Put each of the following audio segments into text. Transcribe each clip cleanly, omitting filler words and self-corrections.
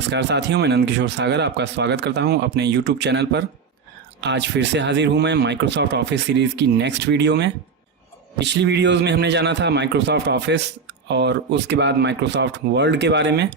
नमस्कार साथियों, मैं नंदकिशोर सागर आपका स्वागत करता हूं अपने YouTube चैनल पर। आज फिर से हाजिर हूं मैं माइक्रोसॉफ्ट ऑफिस सीरीज़ की नेक्स्ट वीडियो में। पिछली वीडियोस में हमने जाना था माइक्रोसॉफ्ट ऑफिस और उसके बाद माइक्रोसॉफ्ट वर्ड के बारे में।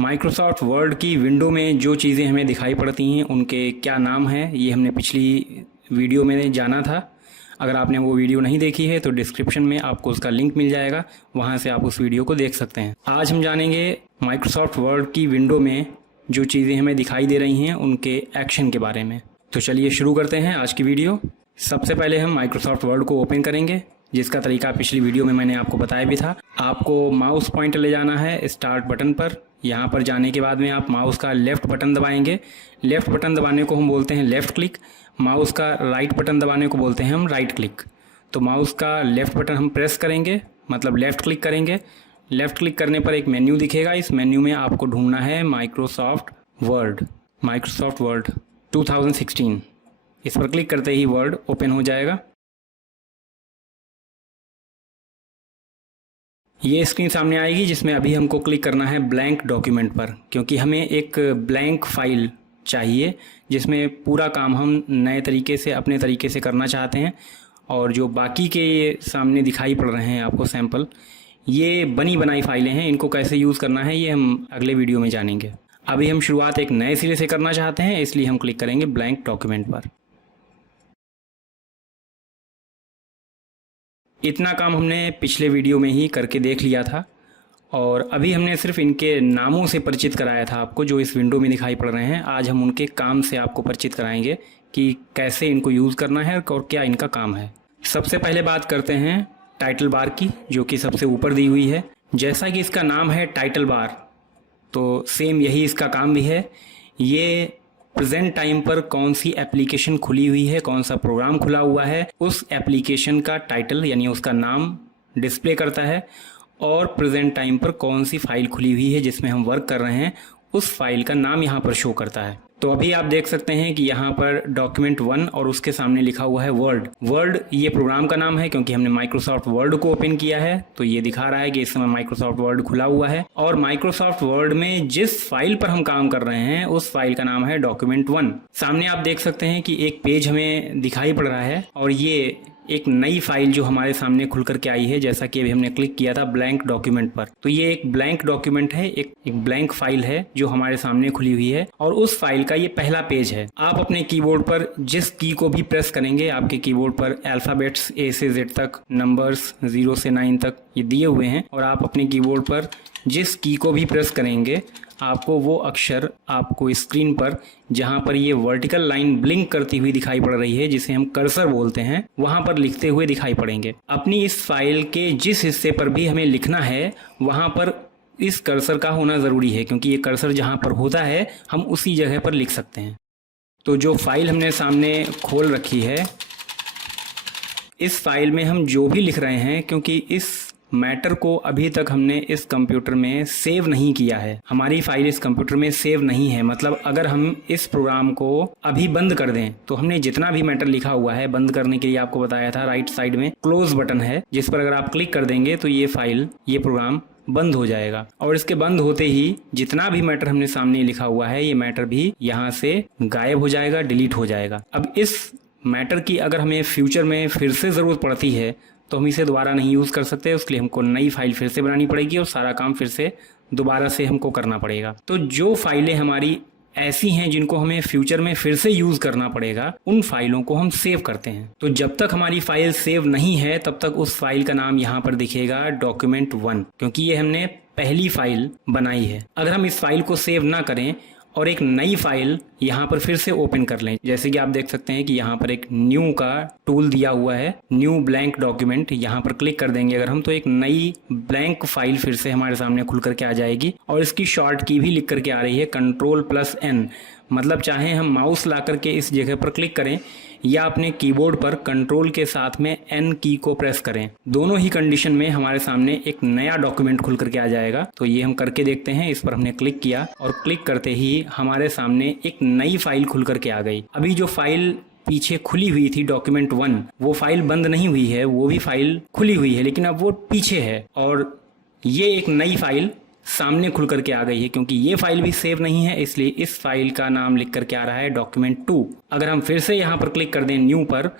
माइक्रोसॉफ्ट वर्ड की विंडो में जो चीज़ें हमें दिखाई पड़ती हैं उनके क्या नाम हैं, ये हमने पिछली वीडियो में जाना था। अगर आपने वो वीडियो नहीं देखी है तो डिस्क्रिप्शन में आपको उसका लिंक मिल जाएगा, वहाँ से आप उस वीडियो को देख सकते हैं। आज हम जानेंगे माइक्रोसॉफ्ट वर्ड की विंडो में जो चीज़ें हमें दिखाई दे रही हैं उनके एक्शन के बारे में। तो चलिए शुरू करते हैं आज की वीडियो। सबसे पहले हम माइक्रोसॉफ्ट वर्ड को ओपन करेंगे, जिसका तरीका पिछली वीडियो में मैंने आपको बताया भी था। आपको माउस पॉइंटर ले जाना है स्टार्ट बटन पर। यहाँ पर जाने के बाद में आप माउस का लेफ़्ट बटन दबाएंगे। लेफ़्ट बटन दबाने को हम बोलते हैं लेफ़्ट क्लिक। माउस का राइट बटन दबाने को बोलते हैं हम राइट क्लिक। तो माउस का लेफ़्ट बटन हम प्रेस करेंगे, मतलब लेफ़्ट क्लिक करेंगे। लेफ़्ट क्लिक करने पर एक मेन्यू दिखेगा। इस मेन्यू में आपको ढूंढना है माइक्रोसॉफ्ट वर्ड 2016। इस पर क्लिक करते ही वर्ड ओपन हो जाएगा। ये स्क्रीन सामने आएगी जिसमें अभी हमको क्लिक करना है ब्लैंक डॉक्यूमेंट पर, क्योंकि हमें एक ब्लैंक फाइल चाहिए जिसमें पूरा काम हम नए तरीके से अपने तरीके से करना चाहते हैं। और जो बाकी के सामने दिखाई पड़ रहे हैं आपको सैंपल, ये बनी बनाई फाइलें हैं। इनको कैसे यूज़ करना है ये हम अगले वीडियो में जानेंगे। अभी हम शुरुआत एक नए सिरे से करना चाहते हैं, इसलिए हम क्लिक करेंगे ब्लैंक डॉक्यूमेंट पर। इतना काम हमने पिछले वीडियो में ही करके देख लिया था और अभी हमने सिर्फ इनके नामों से परिचित कराया था आपको, जो इस विंडो में दिखाई पड़ रहे हैं। आज हम उनके काम से आपको परिचित कराएंगे कि कैसे इनको यूज़ करना है और क्या इनका काम है। सबसे पहले बात करते हैं टाइटल बार की, जो कि सबसे ऊपर दी हुई है। जैसा कि इसका नाम है टाइटल बार, तो सेम यही इसका काम भी है। ये प्रेजेंट टाइम पर कौन सी एप्लीकेशन खुली हुई है, कौन सा प्रोग्राम खुला हुआ है, उस एप्लीकेशन का टाइटल यानी उसका नाम डिस्प्ले करता है। और प्रेजेंट टाइम पर कौन सी फाइल खुली हुई है जिसमें हम वर्क कर रहे हैं, उस फाइल का नाम यहाँ पर शो करता है। तो अभी आप देख सकते हैं कि यहाँ पर डॉक्यूमेंट 1 और उसके सामने लिखा हुआ है वर्ड। वर्ड ये प्रोग्राम का नाम है, क्योंकि हमने माइक्रोसॉफ्ट वर्ड को ओपन किया है तो ये दिखा रहा है कि इस समय माइक्रोसॉफ्ट वर्ड खुला हुआ है। और माइक्रोसॉफ्ट वर्ड में जिस फाइल पर हम काम कर रहे हैं उस फाइल का नाम है डॉक्यूमेंट 1। सामने आप देख सकते हैं कि एक पेज हमें दिखाई पड़ रहा है और ये एक नई फाइल जो हमारे सामने खुल करके आई है, जैसा कि अभी हमने क्लिक किया था ब्लैंक डॉक्यूमेंट पर। तो ये एक ब्लैंक डॉक्यूमेंट है, एक ब्लैंक फाइल है जो हमारे सामने खुली हुई है और उस फाइल का ये पहला पेज है। आप अपने कीबोर्ड पर जिस की को भी प्रेस करेंगे, आपके कीबोर्ड पर अल्फाबेट्स A से Z तक, नंबर्स 0 से 9 तक ये दिए हुए हैं, और आप अपने कीबोर्ड पर जिस की को भी प्रेस करेंगे आपको वो अक्षर आपको स्क्रीन पर, जहां पर ये वर्टिकल लाइन ब्लिंक करती हुई दिखाई पड़ रही है, जिसे हम कर्सर बोलते हैं, वहां पर लिखते हुए दिखाई पड़ेंगे। अपनी इस फाइल के जिस हिस्से पर भी हमें लिखना है वहां पर इस कर्सर का होना ज़रूरी है, क्योंकि ये कर्सर जहां पर होता है हम उसी जगह पर लिख सकते हैं। तो जो फाइल हमने सामने खोल रखी है, इस फाइल में हम जो भी लिख रहे हैं, क्योंकि इस मैटर को अभी तक हमने इस कंप्यूटर में सेव नहीं किया है, हमारी फाइल इस कंप्यूटर में सेव नहीं है। मतलब अगर हम इस प्रोग्राम को अभी बंद कर दें तो हमने जितना भी मैटर लिखा हुआ है, बंद करने के लिए आपको बताया था राइट साइड में क्लोज बटन है, जिस पर अगर आप क्लिक कर देंगे तो ये फाइल, ये प्रोग्राम बंद हो जाएगा। और इसके बंद होते ही जितना भी मैटर हमने सामने लिखा हुआ है, ये मैटर भी यहाँ से गायब हो जाएगा, डिलीट हो जाएगा। अब इस मैटर की अगर हमें फ्यूचर में फिर से ज़रूरत पड़ती है तो हम इसे दोबारा नहीं यूज़ कर सकते। उसके लिए हमको नई फाइल फिर से बनानी पड़ेगी और सारा काम फिर से दोबारा से हमको करना पड़ेगा। तो जो फाइलें हमारी ऐसी हैं जिनको हमें फ्यूचर में फिर से यूज़ करना पड़ेगा, उन फाइलों को हम सेव करते हैं। तो जब तक हमारी फाइल सेव नहीं है तब तक उस फाइल का नाम यहाँ पर दिखेगा डॉक्यूमेंट 1, क्योंकि ये हमने पहली फाइल बनाई है। अगर हम इस फाइल को सेव ना करें और एक नई फाइल यहाँ पर फिर से ओपन कर लें, जैसे कि आप देख सकते हैं कि यहाँ पर एक न्यू का टूल दिया हुआ है, न्यू ब्लैंक डॉक्यूमेंट, यहाँ पर क्लिक कर देंगे अगर हम, तो एक नई ब्लैंक फाइल फिर से हमारे सामने खुल करके आ जाएगी। और इसकी शॉर्ट की भी लिख करके आ रही है Ctrl+N। मतलब चाहे हम माउस ला करके इस जगह पर क्लिक करें या अपने कीबोर्ड पर कंट्रोल के साथ में N की को प्रेस करें, दोनों ही कंडीशन में हमारे सामने एक नया डॉक्यूमेंट खुल करके आ जाएगा। तो ये हम करके देखते हैं। इस पर हमने क्लिक किया और क्लिक करते ही हमारे सामने एक नई फाइल खुल करके आ गई। अभी जो फाइल पीछे खुली हुई थी डॉक्यूमेंट 1, वो फाइल बंद नहीं हुई है, वो भी फाइल खुली हुई है, लेकिन अब वो पीछे है और ये एक नई फाइल सामने खुल करके आ गई है, क्योंकि ये फाइल भी सेव नहीं है, इसलिए इस फाइल का नाम लिख करके आ रहा है document2। अगर हम फिर से यहाँ पर क्लिक कर दें न्यू पर,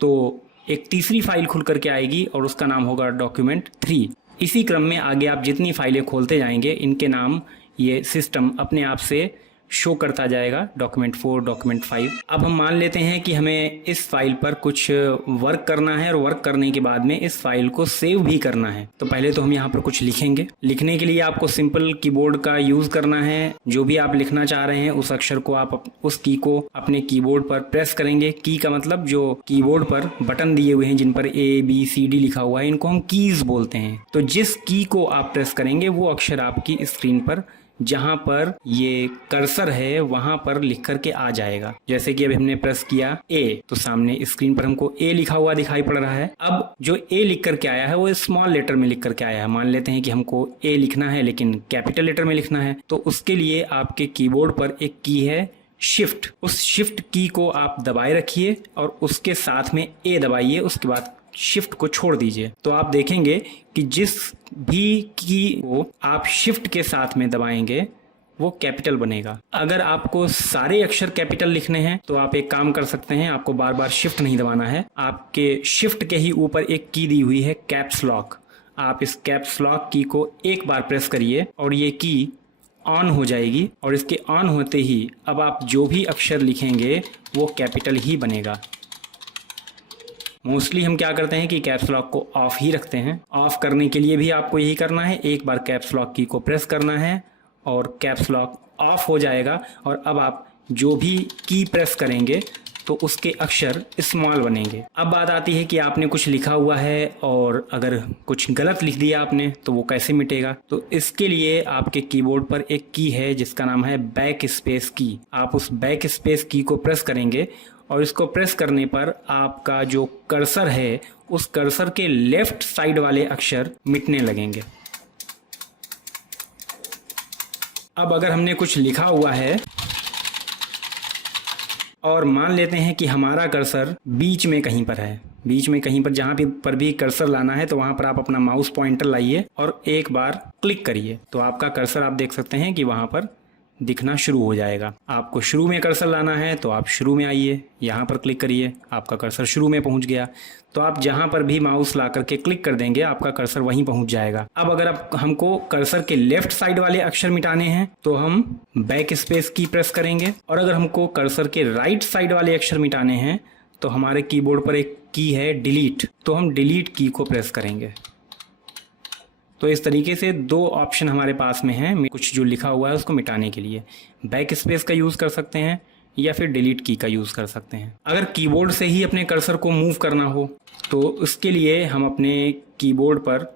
तो एक तीसरी फाइल खुल करके आएगी और उसका नाम होगा document3। इसी क्रम में आगे आप जितनी फाइलें खोलते जाएंगे, इनके नाम ये सिस्टम अपने आप से शो करता जाएगा, document4, document5। अब हम मान लेते हैं कि हमें इस फाइल पर कुछ वर्क करना है और वर्क करने के बाद में इस फाइल को सेव भी करना है। तो पहले तो हम यहाँ पर कुछ लिखेंगे। लिखने के लिए आपको सिंपल कीबोर्ड का यूज करना है। जो भी आप लिखना चाह रहे हैं उस अक्षर को आप उस की को अपने कीबोर्ड पर प्रेस करेंगे। की का मतलब जो कीबोर्ड पर बटन दिए हुए हैं जिन पर ABCD लिखा हुआ है, इनको हम कीज बोलते हैं। तो जिस की को आप प्रेस करेंगे वो अक्षर आपकी स्क्रीन पर जहां पर ये कर्सर है वहां पर लिख करके आ जाएगा। जैसे कि अभी हमने प्रेस किया A, तो सामने स्क्रीन पर हमको A लिखा हुआ दिखाई पड़ रहा है। अब जो A लिख करके आया है वो स्मॉल लेटर में लिख करके आया है। मान लेते हैं कि हमको A लिखना है लेकिन कैपिटल लेटर में लिखना है, तो उसके लिए आपके कीबोर्ड पर एक की है शिफ्ट। उस शिफ्ट की को आप दबाए रखिए और उसके साथ में A दबाइए, उसके बाद शिफ्ट को छोड़ दीजिए। तो आप देखेंगे कि जिस भी की को आप शिफ्ट के साथ में दबाएंगे वो कैपिटल बनेगा। अगर आपको सारे अक्षर कैपिटल लिखने हैं तो आप एक काम कर सकते हैं, आपको बार बार शिफ्ट नहीं दबाना है। आपके शिफ्ट के ही ऊपर एक की दी हुई है कैप्स लॉक। आप इस कैप्स लॉक की को एक बार प्रेस करिए और ये की ऑन हो जाएगी, और इसके ऑन होते ही अब आप जो भी अक्षर लिखेंगे वो कैपिटल ही बनेगा। मोस्टली हम क्या करते हैं कि कैप्स लॉक को ऑफ ही रखते हैं। ऑफ करने के लिए भी आपको यही करना है, एक बार कैप्स लॉक की को प्रेस करना है और कैप्स लॉक ऑफ हो जाएगा। और अब आप जो भी की प्रेस करेंगे तो उसके अक्षर स्मॉल बनेंगे। अब बात आती है कि आपने कुछ लिखा हुआ है और अगर कुछ गलत लिख दिया आपने तो वो कैसे मिटेगा। तो इसके लिए आपके कीबोर्ड पर एक की है जिसका नाम है बैक स्पेस की। आप उस बैक स्पेस की को प्रेस करेंगे और इसको प्रेस करने पर आपका जो कर्सर है उस कर्सर के लेफ्ट साइड वाले अक्षर मिटने लगेंगे। अब अगर हमने कुछ लिखा हुआ है और मान लेते हैं कि हमारा कर्सर बीच में कहीं पर है, बीच में कहीं पर जहां पर भी कर्सर लाना है तो वहां पर आप अपना माउस पॉइंटर लाइए और एक बार क्लिक करिए, तो आपका कर्सर आप देख सकते हैं कि वहां पर दिखना शुरू हो जाएगा। आपको शुरू में कर्सर लाना है तो आप शुरू में आइए, यहाँ पर क्लिक करिए, आपका कर्सर शुरू में पहुँच गया। तो आप जहाँ पर भी माउस ला करके क्लिक कर देंगे आपका कर्सर वहीं पहुँच जाएगा। अब अगर हमको कर्सर के लेफ्ट साइड वाले अक्षर मिटाने हैं तो हम बैक स्पेस की प्रेस करेंगे, और अगर हमको कर्सर के राइट साइड वाले अक्षर मिटाने हैं तो हमारे कीबोर्ड पर एक की है डिलीट, तो हम डिलीट की को प्रेस करेंगे। तो इस तरीके से दो ऑप्शन हमारे पास में हैं कुछ जो लिखा हुआ है उसको मिटाने के लिए। बैक स्पेस का यूज़ कर सकते हैं या फिर डिलीट की का यूज़ कर सकते हैं। अगर कीबोर्ड से ही अपने कर्सर को मूव करना हो तो उसके लिए हम अपने कीबोर्ड पर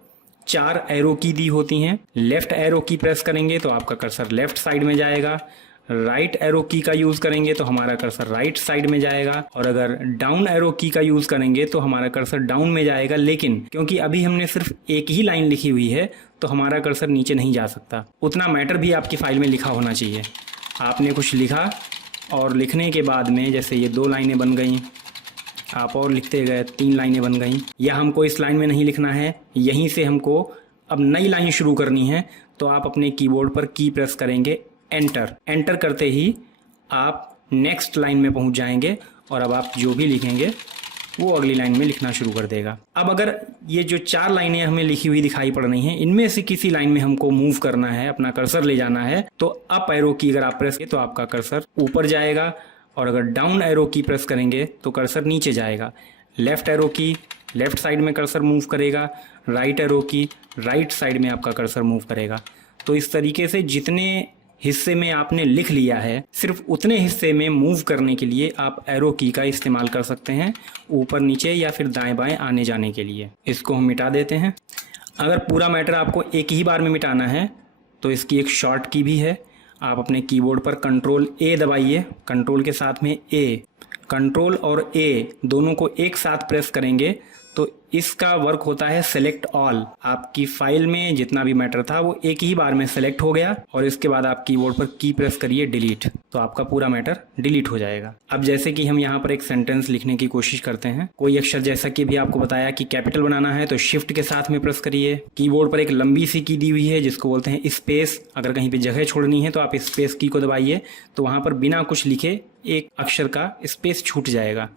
4 एरो की दी होती हैं। लेफ्ट एरो की प्रेस करेंगे तो आपका कर्सर लेफ्ट साइड में जाएगा, राइट एरो की का यूज़ करेंगे तो हमारा कर्सर राइट साइड में जाएगा, और अगर डाउन एरो की का यूज़ करेंगे तो हमारा कर्सर डाउन में जाएगा। लेकिन क्योंकि अभी हमने सिर्फ एक ही लाइन लिखी हुई है तो हमारा कर्सर नीचे नहीं जा सकता। उतना मैटर भी आपकी फाइल में लिखा होना चाहिए। आपने कुछ लिखा और लिखने के बाद में जैसे ये 2 लाइनें बन गई, आप और लिखते गए 3 लाइनें बन गई, या हमको इस लाइन में नहीं लिखना है, यहीं से हमको अब नई लाइन शुरू करनी है, तो आप अपने कीबोर्ड पर की प्रेस करेंगे एंटर। एंटर करते ही आप नेक्स्ट लाइन में पहुंच जाएंगे और अब आप जो भी लिखेंगे वो अगली लाइन में लिखना शुरू कर देगा। अब अगर ये जो 4 लाइनें हमें लिखी हुई दिखाई पड़ रही हैं, इनमें से किसी लाइन में हमको मूव करना है, अपना कर्सर ले जाना है, तो अप एरो की अगर आप प्रेस करें तो आपका कर्सर ऊपर जाएगा, और अगर डाउन एरो की प्रेस करेंगे तो कर्सर नीचे जाएगा। लेफ्ट एरो की लेफ्ट साइड में कर्सर मूव करेगा, राइट एरो की राइट साइड में आपका कर्सर मूव करेगा। तो इस तरीके से जितने हिस्से में आपने लिख लिया है सिर्फ उतने हिस्से में मूव करने के लिए आप एरो की का इस्तेमाल कर सकते हैं, ऊपर नीचे या फिर दाएं बाएं आने जाने के लिए। इसको हम मिटा देते हैं। अगर पूरा मैटर आपको एक ही बार में मिटाना है तो इसकी एक शॉर्ट की भी है। आप अपने कीबोर्ड पर कंट्रोल A दबाइए, कंट्रोल के साथ में A, कंट्रोल और A दोनों को एक साथ प्रेस करेंगे तो इसका वर्क होता है सेलेक्ट ऑल। आपकी फाइल में जितना भी मैटर था वो एक ही बार में सेलेक्ट हो गया और इसके बाद आप कीबोर्ड पर की प्रेस करिए डिलीट, तो आपका पूरा मैटर डिलीट हो जाएगा। अब जैसे कि हम यहाँ पर एक सेंटेंस लिखने की कोशिश करते हैं, कोई अक्षर जैसा कि भी आपको बताया कि कैपिटल बनाना है तो शिफ्ट के साथ में प्रेस करिए। कीबोर्ड पर एक लंबी सी की दी हुई है जिसको बोलते हैं स्पेस। अगर कहीं पे जगह छोड़नी है तो आप स्पेस की को दबाइए, तो वहां पर बिना कुछ लिखे एक अक्षर का स्पेस छूट जाएगा।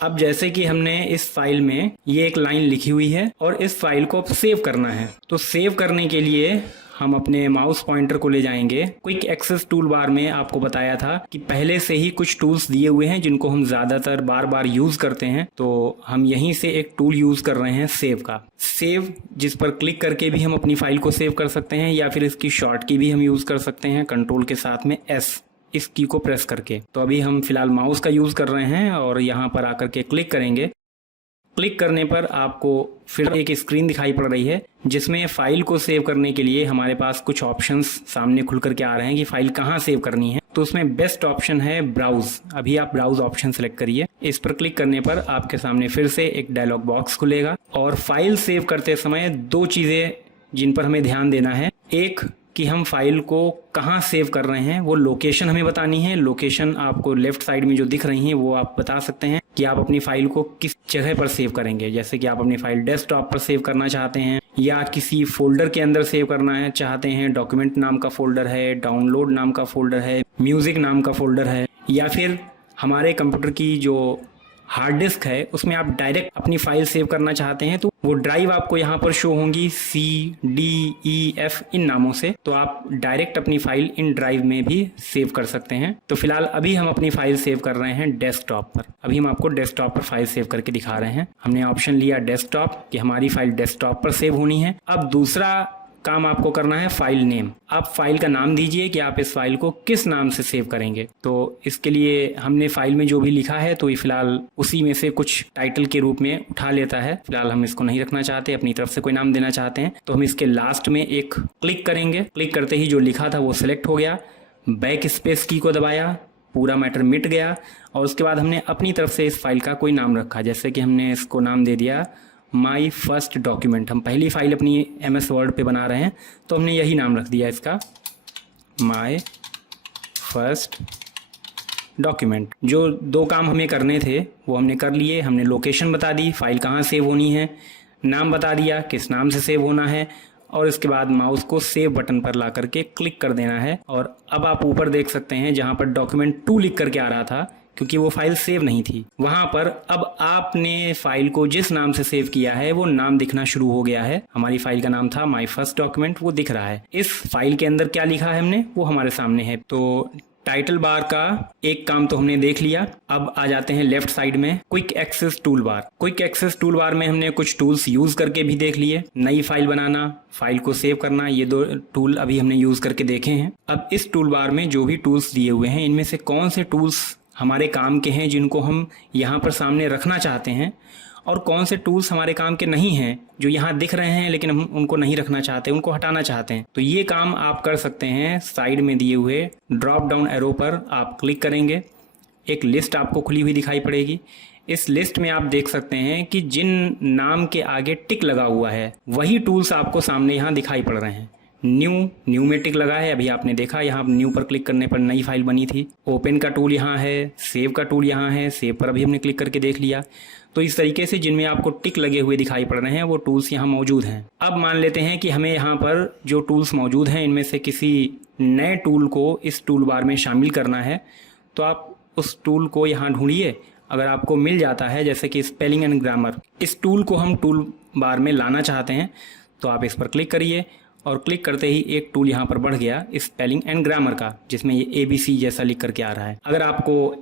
अब जैसे कि हमने इस फाइल में ये एक लाइन लिखी हुई है और इस फाइल को अब सेव करना है, तो सेव करने के लिए हम अपने माउस पॉइंटर को ले जाएंगे। क्विक एक्सेस टूल बार में आपको बताया था कि पहले से ही कुछ टूल्स दिए हुए हैं जिनको हम ज्यादातर बार बार यूज करते हैं, तो हम यहीं से एक टूल यूज कर रहे हैं सेव का। सेव जिस पर क्लिक करके भी हम अपनी फाइल को सेव कर सकते हैं या फिर इसकी शॉर्ट की भी हम यूज कर सकते हैं, कंट्रोल के साथ में एस इस की को प्रेस करके। तो अभी हम फिलहाल माउस का यूज कर रहे हैं और यहाँ पर आकर के क्लिक करेंगे। क्लिक करने पर आपको फिर एक स्क्रीन दिखाई पड़ रही है जिसमें फाइल को सेव करने के लिए हमारे पास कुछ ऑप्शंस सामने खुल करके आ रहे हैं कि फाइल कहाँ सेव करनी है। तो उसमें बेस्ट ऑप्शन है ब्राउज। अभी आप ब्राउज ऑप्शन सेलेक्ट करिए। इस पर क्लिक करने पर आपके सामने फिर से एक डायलॉग बॉक्स खुलेगा और फाइल सेव करते समय दो चीजें जिन पर हमें ध्यान देना है, एक कि हम फाइल को कहाँ सेव कर रहे हैं, वो लोकेशन हमें बतानी है। लोकेशन आपको लेफ्ट साइड में जो दिख रही है वो आप बता सकते हैं कि आप अपनी फाइल को किस जगह पर सेव करेंगे। जैसे कि आप अपनी फाइल डेस्कटॉप पर सेव करना चाहते हैं या किसी फोल्डर के अंदर सेव करना है चाहते हैं, डॉक्यूमेंट नाम का फोल्डर है, डाउनलोड नाम का फोल्डर है, म्यूजिक नाम का फोल्डर है, या फिर हमारे कंप्यूटर की जो हार्ड डिस्क है उसमें आप डायरेक्ट अपनी फाइल सेव करना चाहते हैं, तो वो ड्राइव आपको यहाँ पर शो होंगी CDEF इन नामों से, तो आप डायरेक्ट अपनी फाइल इन ड्राइव में भी सेव कर सकते हैं। तो फिलहाल अभी हम अपनी फाइल सेव कर रहे हैं डेस्कटॉप पर। अभी हम आपको डेस्कटॉप पर फाइल सेव करके दिखा रहे हैं। हमने ऑप्शन लिया डेस्कटॉप कि हमारी फाइल डेस्कटॉप पर सेव होनी है। अब दूसरा काम आपको करना है फाइल नेम। आप फाइल का नाम दीजिए कि आप इस फाइल को किस नाम से सेव करेंगे। तो इसके लिए हमने फाइल में जो भी लिखा है तो ये फिलहाल उसी में से कुछ टाइटल के रूप में उठा लेता है। फिलहाल हम इसको नहीं रखना चाहते, अपनी तरफ से कोई नाम देना चाहते हैं, तो हम इसके लास्ट में एक क्लिक करेंगे। क्लिक करते ही जो लिखा था वो सिलेक्ट हो गया, बैक स्पेस की को दबाया, पूरा मैटर मिट गया और उसके बाद हमने अपनी तरफ से इस फाइल का कोई नाम रखा। जैसे कि हमने इसको नाम दे दिया माई फर्स्ट डॉक्यूमेंट। हम पहली फाइल अपनी MS वर्ड पे बना रहे हैं तो हमने यही नाम रख दिया इसका, माई फर्स्ट डॉक्यूमेंट। जो दो काम हमें करने थे वो हमने कर लिए। हमने लोकेशन बता दी, फाइल कहाँ सेव होनी है, नाम बता दिया किस नाम से सेव होना है और इसके बाद माउस को सेव बटन पर ला करके क्लिक कर देना है। और अब आप ऊपर देख सकते हैं जहाँ पर डॉक्यूमेंट 2 लिख करके आ रहा था, क्योंकि वो फाइल सेव नहीं थी, वहां पर अब आपने फाइल को जिस नाम से सेव किया है वो नाम दिखना शुरू हो गया है। हमारी फाइल का नाम था माई फर्स्ट डॉक्यूमेंट, वो दिख रहा है। इस फाइल के अंदर क्या लिखा है हमने वो हमारे सामने है। तो टाइटल बार का एक काम तो हमने देख लिया। अब आ जाते हैं लेफ्ट साइड में quick access toolbar. Quick access toolbar में हमने कुछ टूल्स यूज करके भी देख लिए। नई फाइल बनाना, फाइल को सेव करना, ये दो टूल अभी हमने यूज करके देखे हैं। अब इस टूल बार में जो भी टूल्स दिए हुए हैं इनमें से कौन से टूल्स हमारे काम के हैं जिनको हम यहाँ पर सामने रखना चाहते हैं और कौन से टूल्स हमारे काम के नहीं हैं जो यहाँ दिख रहे हैं लेकिन हम उनको नहीं रखना चाहते, उनको हटाना चाहते हैं। तो ये काम आप कर सकते हैं। साइड में दिए हुए ड्रॉप डाउन एरो पर आप क्लिक करेंगे, एक लिस्ट आपको खुली हुई दिखाई पड़ेगी। इस लिस्ट में आप देख सकते हैं कि जिन नाम के आगे टिक लगा हुआ है वही टूल्स आपको सामने यहाँ दिखाई पड़ रहे हैं। न्यू में टिक लगा है, अभी आपने देखा यहाँ न्यू पर क्लिक करने पर नई फाइल बनी थी। ओपन का टूल यहाँ है, सेव का टूल यहाँ है, सेव पर अभी हमने क्लिक करके देख लिया। तो इस तरीके से जिनमें आपको टिक लगे हुए दिखाई पड़ रहे हैं वो टूल्स यहाँ मौजूद हैं। अब मान लेते हैं कि हमें यहाँ पर जो टूल्स मौजूद हैं इनमें से किसी नए टूल को इस टूल बार में शामिल करना है, तो आप उस टूल को यहाँ ढूंढिए। अगर आपको मिल जाता है जैसे कि स्पेलिंग एंड ग्रामर, इस टूल को हम टूल बार में लाना चाहते हैं तो आप इस पर क्लिक करिए और क्लिक करते ही एक टूल यहाँ पर बढ़ गया स्पेलिंग एंड ग्रामर का, जिसमें ये ABC जैसा लिख करके आ रहा है। अगर आपको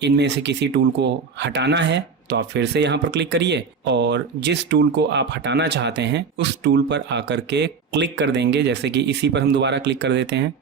इनमें से किसी टूल को हटाना है तो आप फिर से यहाँ पर क्लिक करिए और जिस टूल को आप हटाना चाहते हैं उस टूल पर आकर के क्लिक कर देंगे। जैसे कि इसी पर हम दोबारा क्लिक कर देते हैं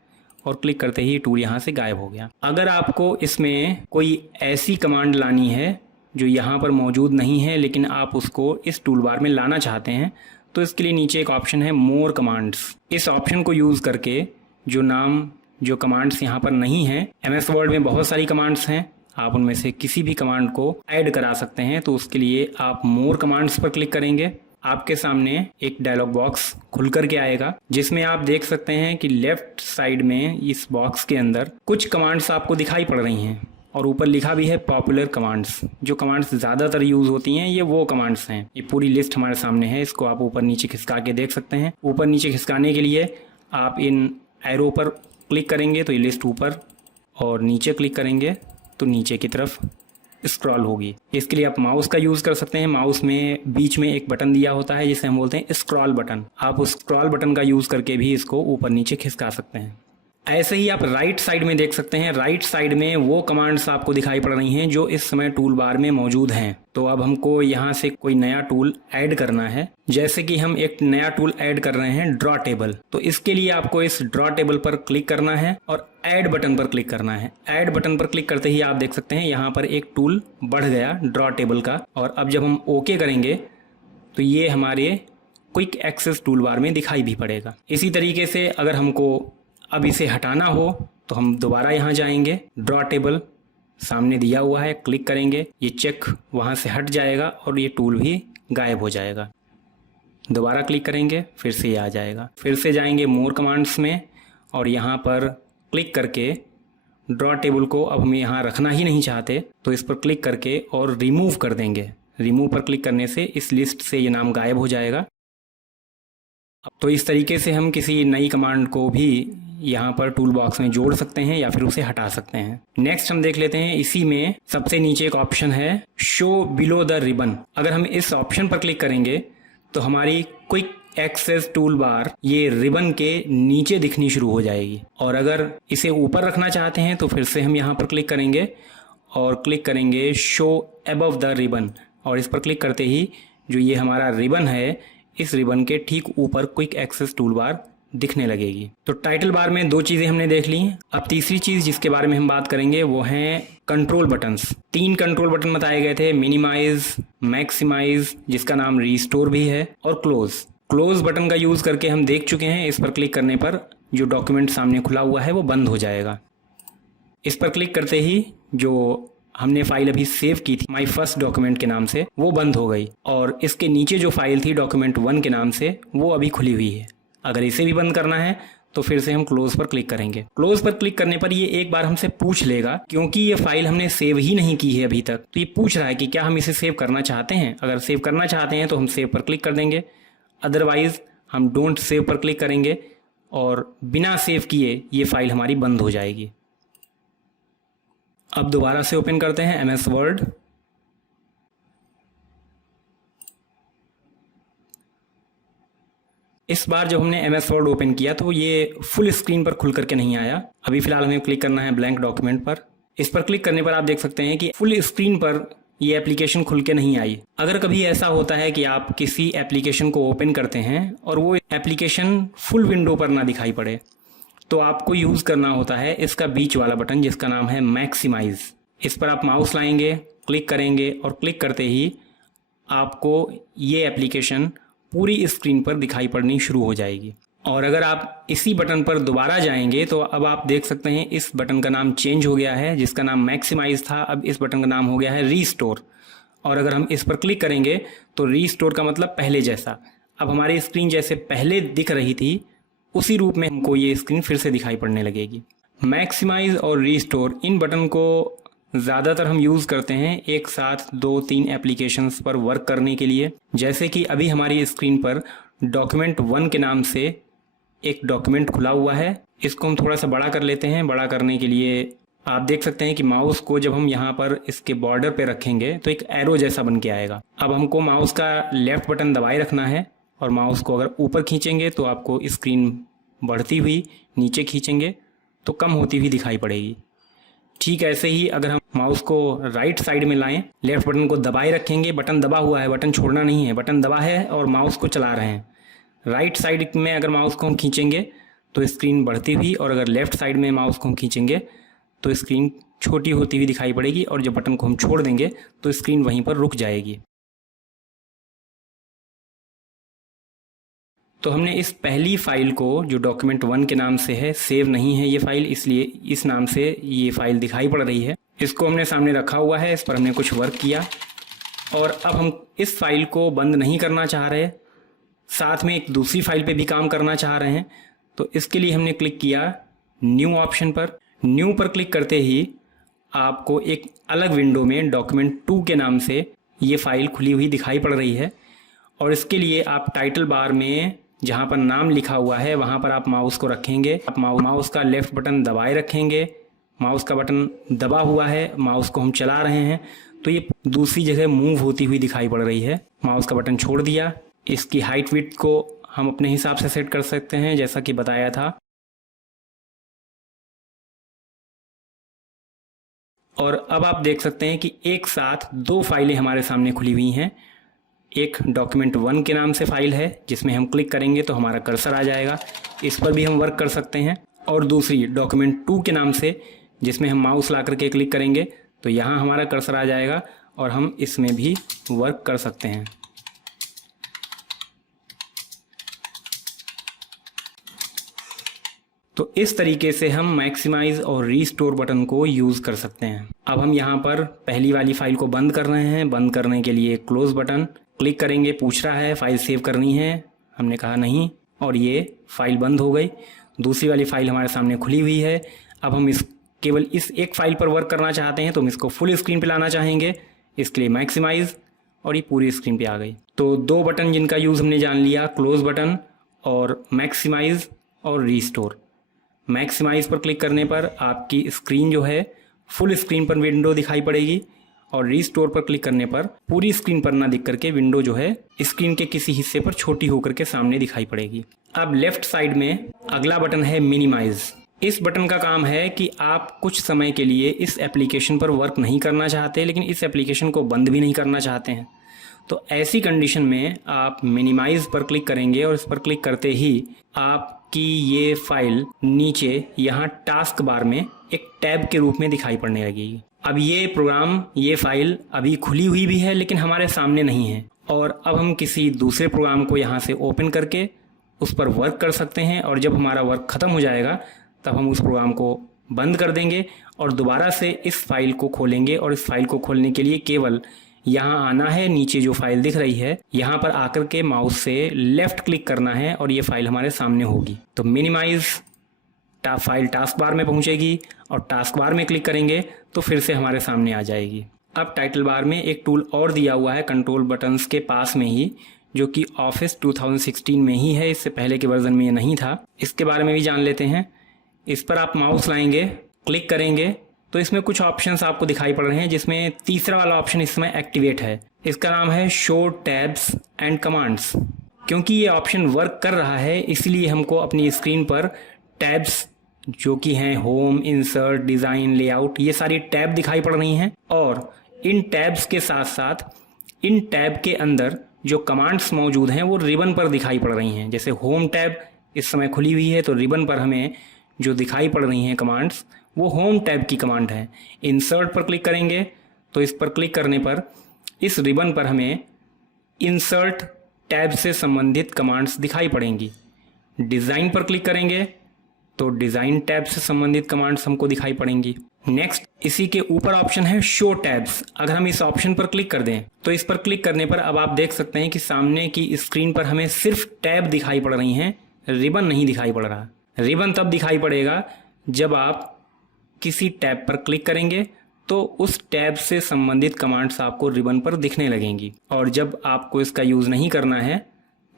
और क्लिक करते ही टूल यहाँ से गायब हो गया। अगर आपको इसमें कोई ऐसी कमांड लानी है जो यहाँ पर मौजूद नहीं है लेकिन आप उसको इस टूल बार में लाना चाहते हैं तो इसके लिए नीचे एक ऑप्शन है मोर कमांड्स। इस ऑप्शन को यूज़ करके जो कमांड्स यहाँ पर नहीं हैं, MS वर्ड में बहुत सारी कमांड्स हैं, आप उनमें से किसी भी कमांड को ऐड करा सकते हैं। तो उसके लिए आप मोर कमांड्स पर क्लिक करेंगे। आपके सामने एक डायलॉग बॉक्स खुल करके आएगा, जिसमें आप देख सकते हैं कि लेफ्ट साइड में इस बॉक्स के अंदर कुछ कमांड्स आपको दिखाई पड़ रही हैं और ऊपर लिखा भी है पॉपुलर कमांड्स। जो कमांड्स ज़्यादातर यूज़ होती हैं ये वो कमांड्स हैं। ये पूरी लिस्ट हमारे सामने है, इसको आप ऊपर नीचे खिसका के देख सकते हैं। ऊपर नीचे खिसकाने के लिए आप इन एरो पर क्लिक करेंगे तो ये लिस्ट ऊपर, और नीचे क्लिक करेंगे तो नीचे की तरफ स्क्रॉल होगी। इसके लिए आप माउस का यूज़ कर सकते हैं। माउस में बीच में एक बटन दिया होता है जिसे हम बोलते हैं स्क्रॉल बटन। आप उस स्क्रॉल बटन का यूज़ करके भी इसको ऊपर नीचे खिसका सकते हैं। ऐसे ही आप राइट साइड में देख सकते हैं, राइट साइड में वो कमांड्स आपको दिखाई पड़ रही हैं जो इस समय टूल बार में मौजूद हैं। तो अब हमको यहाँ से कोई नया टूल ऐड करना है। जैसे कि हम एक नया टूल ऐड कर रहे हैं, ड्रॉ टेबल। तो इसके लिए आपको इस ड्रॉ टेबल पर क्लिक करना है और ऐड बटन पर क्लिक करना है। ऐड बटन पर क्लिक करते ही आप देख सकते हैं यहाँ पर एक टूल बढ़ गया ड्रॉ टेबल का। और अब जब हम ओके करेंगे तो ये हमारे क्विक एक्सेस टूल बार में दिखाई भी पड़ेगा। इसी तरीके से अगर हमको अब इसे हटाना हो तो हम दोबारा यहाँ जाएंगे, ड्रॉ टेबल सामने दिया हुआ है, क्लिक करेंगे, ये चेक वहाँ से हट जाएगा और ये टूल भी गायब हो जाएगा। दोबारा क्लिक करेंगे, फिर से ये आ जाएगा। फिर से जाएंगे मोर कमांड्स में और यहाँ पर क्लिक करके ड्रॉ टेबल को अब हम यहाँ रखना ही नहीं चाहते तो इस पर क्लिक करके और रिमूव कर देंगे। रिमूव पर क्लिक करने से इस लिस्ट से ये नाम गायब हो जाएगा। तो इस तरीके से हम किसी नई कमांड को भी यहाँ पर टूल बॉक्स में जोड़ सकते हैं या फिर उसे हटा सकते हैं। नेक्स्ट हम देख लेते हैं, इसी में सबसे नीचे एक ऑप्शन है शो बिलो द रिबन। अगर हम इस ऑप्शन पर क्लिक करेंगे तो हमारी क्विक एक्सेस टूल बार ये रिबन के नीचे दिखनी शुरू हो जाएगी। और अगर इसे ऊपर रखना चाहते हैं तो फिर से हम यहाँ पर क्लिक करेंगे और क्लिक करेंगे शो अबव द रिबन, और इस पर क्लिक करते ही जो ये हमारा रिबन है, इस रिबन के ठीक ऊपर क्विक एक्सेस टूल बार दिखने लगेगी। तो टाइटल बार में दो चीज़ें हमने देख ली। अब तीसरी चीज़ जिसके बारे में हम बात करेंगे वो हैं कंट्रोल बटन्स। 3 कंट्रोल बटन बताए गए थे, मिनिमाइज, मैक्सिमाइज जिसका नाम रीस्टोर भी है, और क्लोज बटन का यूज़ करके हम देख चुके हैं। इस पर क्लिक करने पर जो डॉक्यूमेंट सामने खुला हुआ है वो बंद हो जाएगा। इस पर क्लिक करते ही जो हमने फाइल अभी सेव की थी माई फर्स्ट डॉक्यूमेंट के नाम से, वो बंद हो गई, और इसके नीचे जो फाइल थी डॉक्यूमेंट 1 के नाम से, वो अभी खुली हुई है। अगर इसे भी बंद करना है तो फिर से हम क्लोज पर क्लिक करेंगे। क्लोज पर क्लिक करने पर ये एक बार हमसे पूछ लेगा, क्योंकि ये फाइल हमने सेव ही नहीं की है अभी तक, तो ये पूछ रहा है कि क्या हम इसे सेव करना चाहते हैं। अगर सेव करना चाहते हैं तो हम सेव पर क्लिक कर देंगे, अदरवाइज हम डोंट सेव पर क्लिक करेंगे और बिना सेव किए ये फाइल हमारी बंद हो जाएगी। अब दोबारा से ओपन करते हैं MS वर्ड। इस बार जब हमने MS वर्ड ओपन किया तो ये फुल स्क्रीन पर खुल करके नहीं आया। अभी फिलहाल हमें क्लिक करना है ब्लैंक डॉक्यूमेंट पर। इस पर क्लिक करने पर आप देख सकते हैं कि फुल स्क्रीन पर ये एप्लीकेशन खुल के नहीं आई। अगर कभी ऐसा होता है कि आप किसी एप्लीकेशन को ओपन करते हैं और वो एप्लीकेशन फुल विंडो पर ना दिखाई पड़े, तो आपको यूज़ करना होता है इसका बीच वाला बटन जिसका नाम है मैक्सिमाइज। इस पर आप माउस लाएंगे, क्लिक करेंगे और क्लिक करते ही आपको ये एप्लीकेशन पूरी स्क्रीन पर दिखाई पड़नी शुरू हो जाएगी। और अगर आप इसी बटन पर दोबारा जाएंगे तो अब आप देख सकते हैं इस बटन का नाम चेंज हो गया है। जिसका नाम मैक्सिमाइज था, अब इस बटन का नाम हो गया है रीस्टोर। और अगर हम इस पर क्लिक करेंगे तो रीस्टोर का मतलब पहले जैसा। अब हमारी स्क्रीन जैसे पहले दिख रही थी उसी रूप में हमको ये स्क्रीन फिर से दिखाई पड़ने लगेगी। मैक्सिमाइज और रीस्टोर इन बटन को ज़्यादातर हम यूज़ करते हैं एक साथ 2-3 एप्लीकेशंस पर वर्क करने के लिए। जैसे कि अभी हमारी स्क्रीन पर डॉक्यूमेंट 1 के नाम से एक डॉक्यूमेंट खुला हुआ है। इसको हम थोड़ा सा बड़ा कर लेते हैं। बड़ा करने के लिए आप देख सकते हैं कि माउस को जब हम यहाँ पर इसके बॉर्डर पे रखेंगे तो एक एरो जैसा बन के आएगा। अब हमको माउस का लेफ़्ट बटन दबाए रखना है और माउस को अगर ऊपर खींचेंगे तो आपको स्क्रीन बढ़ती हुई, नीचे खींचेंगे तो कम होती हुई दिखाई पड़ेगी। ठीक ऐसे ही अगर हम माउस को राइट साइड में लाएं, लेफ़्ट बटन को दबाए रखेंगे, बटन दबा हुआ है, बटन छोड़ना नहीं है, बटन दबा है और माउस को चला रहे हैं। राइट साइड में अगर माउस को हम खींचेंगे तो स्क्रीन बढ़ती हुई, और अगर लेफ़्ट साइड में माउस को हम खींचेंगे तो स्क्रीन छोटी होती हुई दिखाई पड़ेगी, और जब बटन को हम छोड़ देंगे तो स्क्रीन वहीं पर रुक जाएगी। तो हमने इस पहली फाइल को, जो डॉक्यूमेंट 1 के नाम से है, सेव नहीं है ये फाइल, इसलिए इस नाम से ये फाइल दिखाई पड़ रही है। इसको हमने सामने रखा हुआ है, इस पर हमने कुछ वर्क किया और अब हम इस फाइल को बंद नहीं करना चाह रहे, साथ में एक दूसरी फाइल पे भी काम करना चाह रहे हैं। तो इसके लिए हमने क्लिक किया न्यू ऑप्शन पर। न्यू पर क्लिक करते ही आपको एक अलग विंडो में डॉक्यूमेंट 2 के नाम से ये फाइल खुली हुई दिखाई पड़ रही है। और इसके लिए आप टाइटल बार में जहाँ पर नाम लिखा हुआ है वहाँ पर आप माउस को रखेंगे। आप माउस का लेफ्ट बटन दबाए रखेंगे। माउस का बटन दबा हुआ है, माउस को हम चला रहे हैं तो ये दूसरी जगह मूव होती हुई दिखाई पड़ रही है। माउस का बटन छोड़ दिया। इसकी हाइट विड्थ को हम अपने हिसाब से सेट कर सकते हैं जैसा कि बताया था। और अब आप देख सकते हैं कि एक साथ 2 फाइलें हमारे सामने खुली हुई हैं। एक डॉक्यूमेंट 1 के नाम से फाइल है जिसमें हम क्लिक करेंगे तो हमारा कर्सर आ जाएगा, इस पर भी हम वर्क कर सकते हैं। और दूसरी डॉक्यूमेंट 2 के नाम से जिसमें हम माउस ला करके क्लिक करेंगे तो यहाँ हमारा कर्सर आ जाएगा और हम इसमें भी वर्क कर सकते हैं। तो इस तरीके से हम मैक्सिमाइज और रीस्टोर बटन को यूज़ कर सकते हैं। अब हम यहाँ पर पहली वाली फाइल को बंद कर रहे हैं। बंद करने के लिए क्लोज बटन क्लिक करेंगे। पूछ रहा है फाइल सेव करनी है, हमने कहा नहीं और ये फाइल बंद हो गई। दूसरी वाली फाइल हमारे सामने खुली हुई है। अब हम केवल इस एक फाइल पर वर्क करना चाहते हैं तो हम इसको फुल स्क्रीन पे लाना चाहेंगे, इसके लिए मैक्सिमाइज और ये पूरी स्क्रीन पे आ गई। तो 2 बटन जिनका यूज़ हमने जान लिया, क्लोज बटन और मैक्सिमाइज और रीस्टोर। मैक्सिमाइज पर क्लिक करने पर आपकी स्क्रीन जो है फुल स्क्रीन पर विंडो दिखाई पड़ेगी और रीस्टोर पर क्लिक करने पर पूरी स्क्रीन पर ना दिख करके विंडो जो है स्क्रीन के किसी हिस्से पर छोटी होकर के सामने दिखाई पड़ेगी। अब लेफ्ट साइड में अगला बटन है मिनिमाइज। इस बटन का काम है कि आप कुछ समय के लिए इस एप्लीकेशन पर वर्क नहीं करना चाहते लेकिन इस एप्लीकेशन को बंद भी नहीं करना चाहते हैं, तो ऐसी कंडीशन में आप मिनिमाइज पर क्लिक करेंगे और इस पर क्लिक करते ही आपकी ये फाइल नीचे यहाँ टास्क बार में एक टैब के रूप में दिखाई पड़ने लगेगी। अब ये प्रोग्राम, ये फाइल अभी खुली हुई भी है लेकिन हमारे सामने नहीं है और अब हम किसी दूसरे प्रोग्राम को यहाँ से ओपन करके उस पर वर्क कर सकते हैं और जब हमारा वर्क ख़त्म हो जाएगा तब हम उस प्रोग्राम को बंद कर देंगे और दोबारा से इस फाइल को खोलेंगे। और इस फाइल को खोलने के लिए केवल यहाँ आना है, नीचे जो फाइल दिख रही है यहाँ पर आकर के माउस से लेफ्ट क्लिक करना है और ये फाइल हमारे सामने होगी। तो मिनिमाइज फाइल टास्क बार में पहुँचेगी और टास्क बार में क्लिक करेंगे तो फिर से हमारे सामने आ जाएगी। अब टाइटल बार में एक टूल और दिया हुआ है कंट्रोल बटन्स के पास में ही, जो कि ऑफिस 2016 में ही है, इससे पहले के वर्जन में ये नहीं था। इसके बारे में भी जान लेते हैं। इस पर आप माउस लाएंगे, क्लिक करेंगे तो इसमें कुछ ऑप्शंस आपको दिखाई पड़ रहे हैं जिसमें तीसरा वाला ऑप्शन इसमें एक्टिवेट है। इसका नाम है शो टैब्स एंड कमांड्स। क्योंकि ये ऑप्शन वर्क कर रहा है इसलिए हमको अपनी स्क्रीन पर टैब्स जो कि हैं होम, इंसर्ट, डिज़ाइन, लेआउट, ये सारी टैब दिखाई पड़ रही हैं और इन टैब्स के साथ साथ इन टैब के अंदर जो कमांड्स मौजूद हैं वो रिबन पर दिखाई पड़ रही हैं। जैसे होम टैब इस समय खुली हुई है तो रिबन पर हमें जो दिखाई पड़ रही हैं कमांड्स वो होम टैब की कमांड है। इंसर्ट पर क्लिक करेंगे तो इस पर क्लिक करने पर इस रिबन पर हमें इंसर्ट टैब से संबंधित कमांड्स दिखाई पड़ेंगी। डिज़ाइन पर क्लिक करेंगे तो डिज़ाइन टैब से संबंधित कमांड्स हमको दिखाई पड़ेंगी। नेक्स्ट, इसी के ऊपर ऑप्शन है शो टैब्स। अगर हम इस ऑप्शन पर क्लिक कर दें तो इस पर क्लिक करने पर अब आप देख सकते हैं कि सामने की स्क्रीन पर हमें सिर्फ टैब दिखाई पड़ रही हैं, रिबन नहीं दिखाई पड़ रहा। रिबन तब दिखाई पड़ेगा जब आप किसी टैब पर क्लिक करेंगे तो उस टैब से संबंधित कमांड्स आपको रिबन पर दिखने लगेंगी। और जब आपको इसका यूज़ नहीं करना है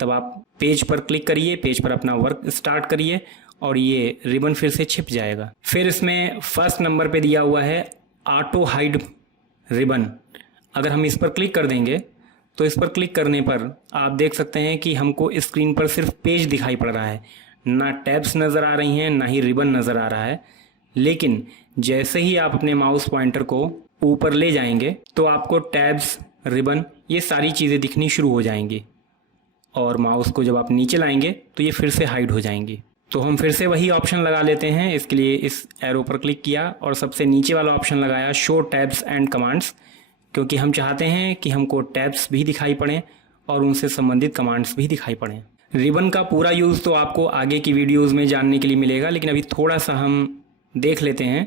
तब आप पेज पर क्लिक करिए, पेज पर अपना वर्क स्टार्ट करिए और ये रिबन फिर से छिप जाएगा। फिर इसमें फर्स्ट नंबर पे दिया हुआ है ऑटो हाइड रिबन। अगर हम इस पर क्लिक कर देंगे तो इस पर क्लिक करने पर आप देख सकते हैं कि हमको स्क्रीन पर सिर्फ पेज दिखाई पड़ रहा है, ना टैब्स नज़र आ रही हैं ना ही रिबन नज़र आ रहा है। लेकिन जैसे ही आप अपने माउस पॉइंटर को ऊपर ले जाएंगे तो आपको टैब्स, रिबन, ये सारी चीज़ें दिखनी शुरू हो जाएंगी और माउस को जब आप नीचे लाएंगे तो ये फिर से हाइड हो जाएंगी। तो हम फिर से वही ऑप्शन लगा लेते हैं। इसके लिए इस एरो पर क्लिक किया और सबसे नीचे वाला ऑप्शन लगाया शो टैब्स एंड कमांड्स, क्योंकि हम चाहते हैं कि हमको टैब्स भी दिखाई पड़ें और उनसे संबंधित कमांड्स भी दिखाई पड़ें। रिबन का पूरा यूज़ तो आपको आगे की वीडियोस में जानने के लिए मिलेगा, लेकिन अभी थोड़ा सा हम देख लेते हैं।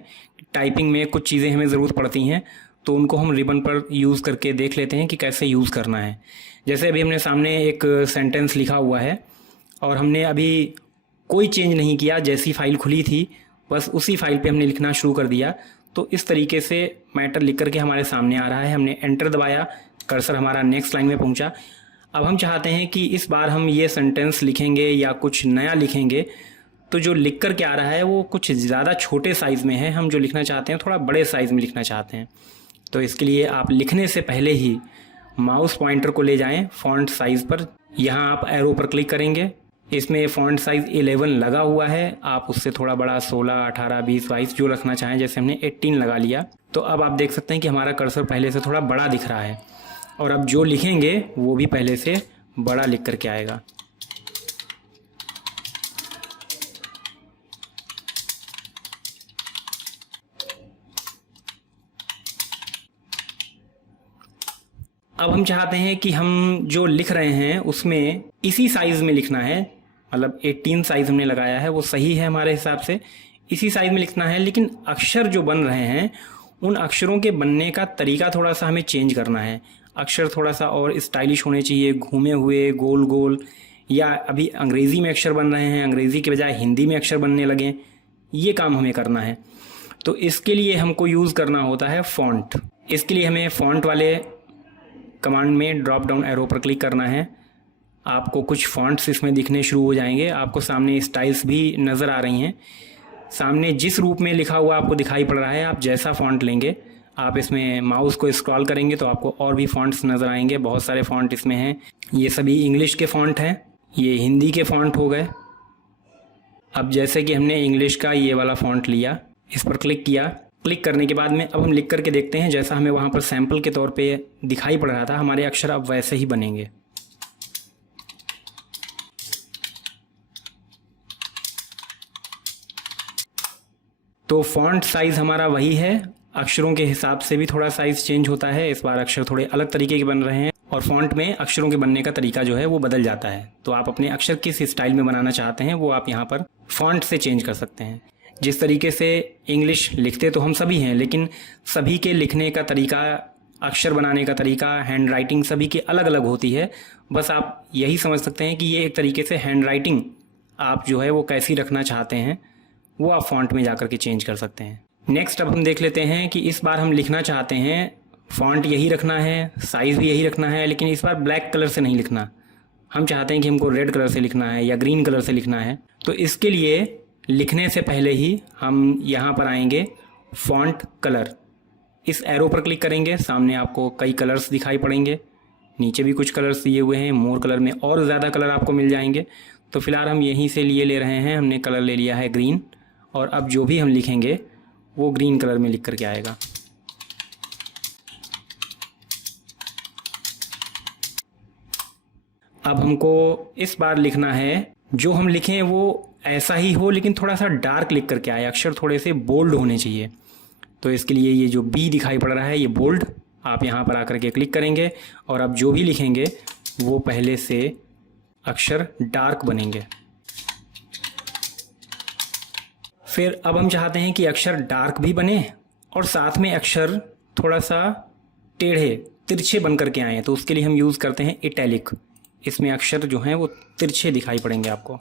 टाइपिंग में कुछ चीज़ें हमें ज़रूरत पड़ती हैं, तो उनको हम रिबन पर यूज़ करके देख लेते हैं कि कैसे यूज़ करना है। जैसे अभी हमने सामने एक सेंटेंस लिखा हुआ है और हमने अभी कोई चेंज नहीं किया, जैसी फाइल खुली थी बस उसी फाइल पे हमने लिखना शुरू कर दिया। तो इस तरीके से मैटर लिख करके हमारे सामने आ रहा है। हमने एंटर दबाया, कर्सर हमारा नेक्स्ट लाइन में पहुंचा। अब हम चाहते हैं कि इस बार हम ये सेंटेंस लिखेंगे या कुछ नया लिखेंगे, तो जो लिख कर के आ रहा है वो कुछ ज़्यादा छोटे साइज़ में है। हम जो लिखना चाहते हैं थोड़ा बड़े साइज़ में लिखना चाहते हैं। तो इसके लिए आप लिखने से पहले ही माउस पॉइंटर को ले जाएं फ़ॉन्ट साइज़ पर। यहाँ आप एरो पर क्लिक करेंगे, इसमें फ़ॉन्ट साइज़ 11 लगा हुआ है। आप उससे थोड़ा बड़ा 16, 18, 20, 22 जो रखना चाहें, जैसे हमने 18 लगा लिया। तो अब आप देख सकते हैं कि हमारा कर्सर पहले से थोड़ा बड़ा दिख रहा है और अब जो लिखेंगे वो भी पहले से बड़ा लिख करके आएगा। अब हम चाहते हैं कि हम जो लिख रहे हैं उसमें इसी साइज़ में लिखना है, मतलब 18 साइज़ हमने लगाया है वो सही है हमारे हिसाब से, इसी साइज़ में लिखना है। लेकिन अक्षर जो बन रहे हैं उन अक्षरों के बनने का तरीका थोड़ा सा हमें चेंज करना है। अक्षर थोड़ा सा और स्टाइलिश होने चाहिए, घूमे हुए, गोल गोल, या अभी अंग्रेज़ी में अक्षर बन रहे हैं, अंग्रेज़ी के बजाय हिंदी में अक्षर बनने लगे, ये काम हमें करना है। तो इसके लिए हमको यूज़ करना होता है फ़ॉन्ट। इसके लिए हमें फ़ॉन्ट वाले कमांड में ड्रॉप डाउन एरो पर क्लिक करना है। आपको कुछ फ़ॉन्ट्स इसमें दिखने शुरू हो जाएंगे। आपको सामने स्टाइल्स भी नज़र आ रही हैं। सामने जिस रूप में लिखा हुआ आपको दिखाई पड़ रहा है, आप जैसा फ़ॉन्ट लेंगे, आप इसमें माउस को स्क्रॉल करेंगे तो आपको और भी फ़ॉन्ट्स नज़र आएंगे। बहुत सारे फ़ॉन्ट इसमें हैं। ये सभी इंग्लिश के फ़ॉन्ट हैं, ये हिंदी के फ़ॉन्ट हो गए। अब जैसे कि हमने इंग्लिश का ये वाला फ़ॉन्ट लिया, इस पर क्लिक किया। क्लिक करने के बाद में अब हम लिख करके देखते हैं, जैसा हमें वहाँ पर सैंपल के तौर पे दिखाई पड़ रहा था, हमारे अक्षर अब वैसे ही बनेंगे। तो फ़ॉन्ट साइज़ हमारा वही है, अक्षरों के हिसाब से भी थोड़ा साइज़ चेंज होता है। इस बार अक्षर थोड़े अलग तरीके के बन रहे हैं और फ़ॉन्ट में अक्षरों के बनने का तरीका जो है वो बदल जाता है। तो आप अपने अक्षर किस स्टाइल में बनाना चाहते हैं वो आप यहाँ पर फ़ॉन्ट से चेंज कर सकते हैं। जिस तरीके से इंग्लिश लिखते तो हम सभी हैं, लेकिन सभी के लिखने का तरीका, अक्षर बनाने का तरीका, हैंड राइटिंग सभी की अलग अलग होती है। बस आप यही समझ सकते हैं कि ये एक तरीके से हैंड राइटिंग आप जो है वो कैसी रखना चाहते हैं, वो आप फ़ॉन्ट में जाकर के चेंज कर सकते हैं। नेक्स्ट अब हम देख लेते हैं कि इस बार हम लिखना चाहते हैं, फ़ॉन्ट यही रखना है, साइज़ भी यही रखना है, लेकिन इस बार ब्लैक कलर से नहीं लिखना। हम चाहते हैं कि हमको रेड कलर से लिखना है या ग्रीन कलर से लिखना है। तो इसके लिए लिखने से पहले ही हम यहाँ पर आएंगे फ़ॉन्ट कलर, इस एरो पर क्लिक करेंगे। सामने आपको कई कलर्स दिखाई पड़ेंगे, नीचे भी कुछ कलर्स दिए हुए हैं। मोर कलर में और ज़्यादा कलर आपको मिल जाएंगे। तो फिलहाल हम यहीं से ले रहे हैं, हमने कलर ले लिया है ग्रीन, और अब जो भी हम लिखेंगे वो ग्रीन कलर में लिख करके आएगा। अब हमको इस बार लिखना है, जो हम लिखें वो ऐसा ही हो लेकिन थोड़ा सा डार्क लिख करके आए, अक्षर थोड़े से बोल्ड होने चाहिए। तो इसके लिए ये जो बी दिखाई पड़ रहा है ये बोल्ड, आप यहाँ पर आकर के क्लिक करेंगे और अब जो भी लिखेंगे वो पहले से अक्षर डार्क बनेंगे। फिर अब हम चाहते हैं कि अक्षर डार्क भी बने और साथ में अक्षर थोड़ा सा टेढ़े तिरछे बन करके आए, तो उसके लिए हम यूज़ करते हैं इटैलिक। इसमें अक्षर जो हैं वो तिरछे दिखाई पड़ेंगे आपको।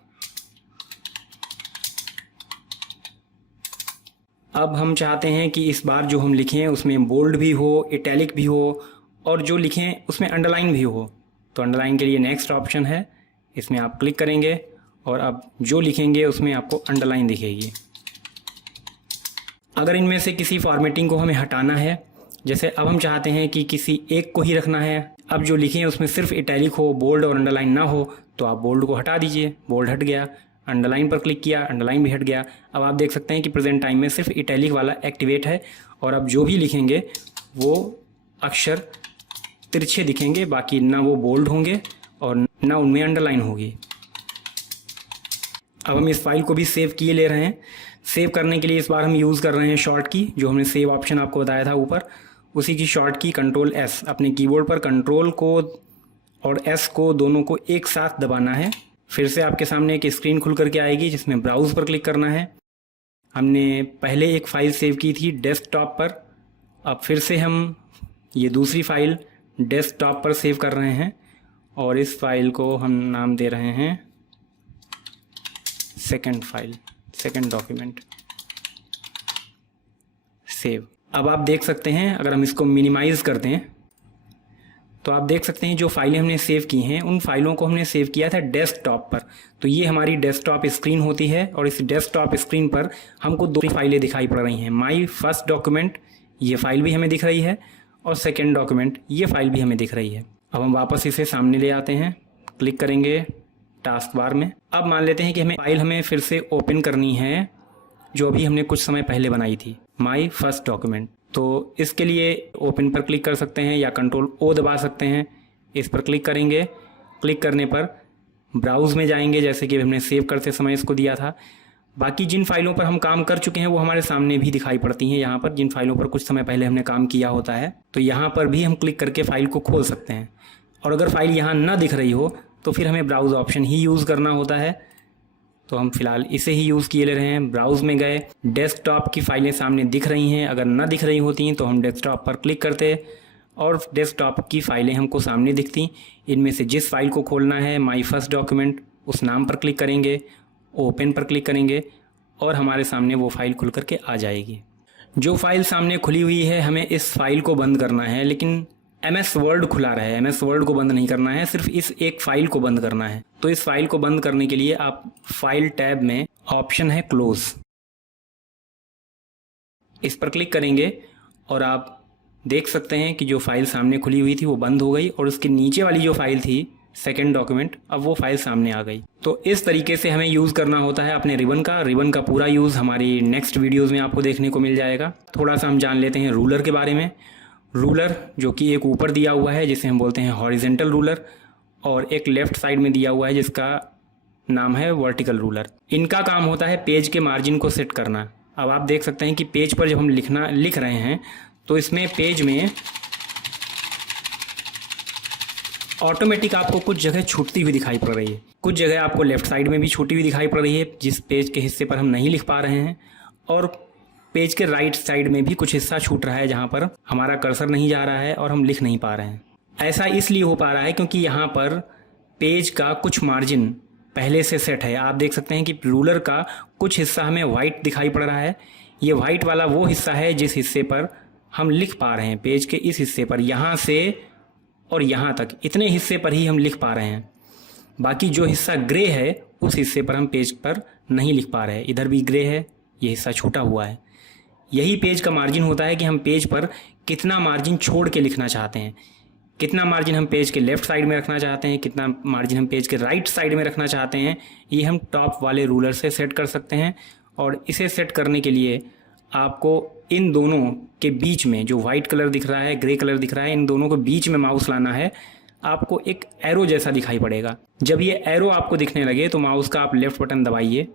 अब हम चाहते हैं कि इस बार जो हम लिखें उसमें बोल्ड भी हो, इटैलिक भी हो, और जो लिखें उसमें अंडरलाइन भी हो। तो अंडरलाइन के लिए नेक्स्ट ऑप्शन है, इसमें आप क्लिक करेंगे और अब जो लिखेंगे उसमें आपको अंडरलाइन दिखेगी। अगर इनमें से किसी फॉर्मेटिंग को हमें हटाना है, जैसे अब हम चाहते हैं कि किसी एक को ही रखना है, अब जो लिखें उसमें सिर्फ इटैलिक हो, बोल्ड और अंडरलाइन ना हो, तो आप बोल्ड को हटा दीजिए, बोल्ड हट गया। अंडरलाइन पर क्लिक किया, अंडरलाइन भी हट गया। अब आप देख सकते हैं कि प्रेजेंट टाइम में सिर्फ इटैलिक वाला एक्टिवेट है और अब जो भी लिखेंगे वो अक्षर तिरछे दिखेंगे, बाकी ना वो बोल्ड होंगे और ना उनमें अंडरलाइन होगी। अब हम इस फाइल को भी सेव किए ले रहे हैं। सेव करने के लिए इस बार हम यूज़ कर रहे हैं शॉर्ट की, जो हमने सेव ऑप्शन आपको बताया था ऊपर, उसी की शॉर्ट की Ctrl+S। अपने कीबोर्ड पर Ctrl को और S को दोनों को एक साथ दबाना है फिर से आपके सामने एक स्क्रीन खुल करके आएगी जिसमें ब्राउज़ पर क्लिक करना है। हमने पहले एक फ़ाइल सेव की थी डेस्कटॉप पर, अब फिर से हम ये दूसरी फ़ाइल डेस्कटॉप पर सेव कर रहे हैं और इस फाइल को हम नाम दे रहे हैं सेकंड डॉक्यूमेंट सेव। अब आप देख सकते हैं अगर हम इसको मिनिमाइज़ करते हैं तो आप देख सकते हैं जो फाइलें हमने सेव की हैं उन फाइलों को हमने सेव किया था डेस्कटॉप पर। तो ये हमारी डेस्कटॉप स्क्रीन होती है और इस डेस्कटॉप स्क्रीन पर हमको दो फाइलें दिखाई पड़ रही हैं। माई फर्स्ट डॉक्यूमेंट ये फाइल भी हमें दिख रही है और सेकेंड डॉक्यूमेंट ये फाइल भी हमें दिख रही है। अब हम वापस इसे सामने ले आते हैं, क्लिक करेंगे टास्क बार में। अब मान लेते हैं कि हमें फिर से ओपन करनी है जो अभी हमने कुछ समय पहले बनाई थी, माई फर्स्ट डॉक्यूमेंट। तो इसके लिए ओपन पर क्लिक कर सकते हैं या कंट्रोल ओ दबा सकते हैं। इस पर क्लिक करेंगे, क्लिक करने पर ब्राउज़ में जाएंगे जैसे कि हमने सेव करते समय इसको दिया था। बाकी जिन फाइलों पर हम काम कर चुके हैं वो हमारे सामने भी दिखाई पड़ती हैं यहाँ पर, जिन फाइलों पर कुछ समय पहले हमने काम किया होता है। तो यहाँ पर भी हम क्लिक करके फ़ाइल को खोल सकते हैं। और अगर फाइल यहाँ ना दिख रही हो तो फिर हमें ब्राउज़ ऑप्शन ही यूज़ करना होता है। तो हम फिलहाल इसे ही यूज़ किए ले रहे हैं। ब्राउज़ में गए, डेस्कटॉप की फ़ाइलें सामने दिख रही हैं, अगर ना दिख रही होती तो हम डेस्कटॉप पर क्लिक करते और डेस्कटॉप की फ़ाइलें हमको सामने दिखती। इनमें से जिस फाइल को खोलना है माई फर्स्ट डॉक्यूमेंट उस नाम पर क्लिक करेंगे, ओपन पर क्लिक करेंगे और हमारे सामने वो फ़ाइल खुल करके आ जाएगी। जो फाइल सामने खुली हुई है हमें इस फाइल को बंद करना है, लेकिन MS वर्ड खुला रहा है, MS वर्ड को बंद नहीं करना है, सिर्फ इस एक फाइल को बंद करना है। तो इस फाइल को बंद करने के लिए आप फाइल टैब में ऑप्शन है क्लोज, इस पर क्लिक करेंगे और आप देख सकते हैं कि जो फाइल सामने खुली हुई थी वो बंद हो गई और उसके नीचे वाली जो फाइल थी सेकेंड डॉक्यूमेंट, अब वो फाइल सामने आ गई। तो इस तरीके से हमें यूज़ करना होता है अपने रिबन का पूरा यूज़ हमारी नेक्स्ट वीडियोज़ में आपको देखने को मिल जाएगा। थोड़ा सा हम जान लेते हैं रूलर के बारे में। रूलर जो कि एक ऊपर दिया हुआ है जिसे हम बोलते हैं हॉरिजेंटल रूलर और एक लेफ़्ट साइड में दिया हुआ है जिसका नाम है वर्टिकल रूलर। इनका काम होता है पेज के मार्जिन को सेट करना। अब आप देख सकते हैं कि पेज पर जब हम लिख रहे हैं तो इसमें पेज में ऑटोमेटिक आपको कुछ जगह छूटती हुई दिखाई पड़ रही है, कुछ जगह आपको लेफ़्ट साइड में भी छूटी हुई दिखाई पड़ रही है जिस पेज के हिस्से पर हम नहीं लिख पा रहे हैं, और पेज के राइट साइड में भी कुछ हिस्सा छूट रहा है जहाँ पर हमारा कर्सर नहीं जा रहा है और हम लिख नहीं पा रहे हैं। ऐसा इसलिए हो पा रहा है क्योंकि यहाँ पर पेज का कुछ मार्जिन पहले से सेट है। आप देख सकते हैं कि रूलर का कुछ हिस्सा हमें वाइट दिखाई पड़ रहा है। ये वाइट वाला वो हिस्सा है जिस हिस्से पर हम लिख पा रहे हैं, पेज के इस हिस्से पर, यहाँ से और यहाँ तक इतने हिस्से पर ही हम लिख पा रहे हैं। बाकी जो हिस्सा ग्रे है उस हिस्से पर हम पेज पर नहीं लिख पा रहे हैं। इधर भी ग्रे है, ये हिस्सा छूटा हुआ है। यही पेज का मार्जिन होता है कि हम पेज पर कितना मार्जिन छोड़ के लिखना चाहते हैं, कितना मार्जिन हम पेज के लेफ़्ट साइड में रखना चाहते हैं, कितना मार्जिन हम पेज के राइट साइड में रखना चाहते हैं। ये हम टॉप वाले रूलर से सेट कर सकते हैं। और इसे सेट करने के लिए आपको इन दोनों के बीच में जो वाइट कलर दिख रहा है, ग्रे कलर दिख रहा है, इन दोनों के बीच में माउस लाना है। आपको एक एरो जैसा दिखाई पड़ेगा। जब ये एरो आपको दिखने लगे तो माउस का आप लेफ़्ट बटन दबाइए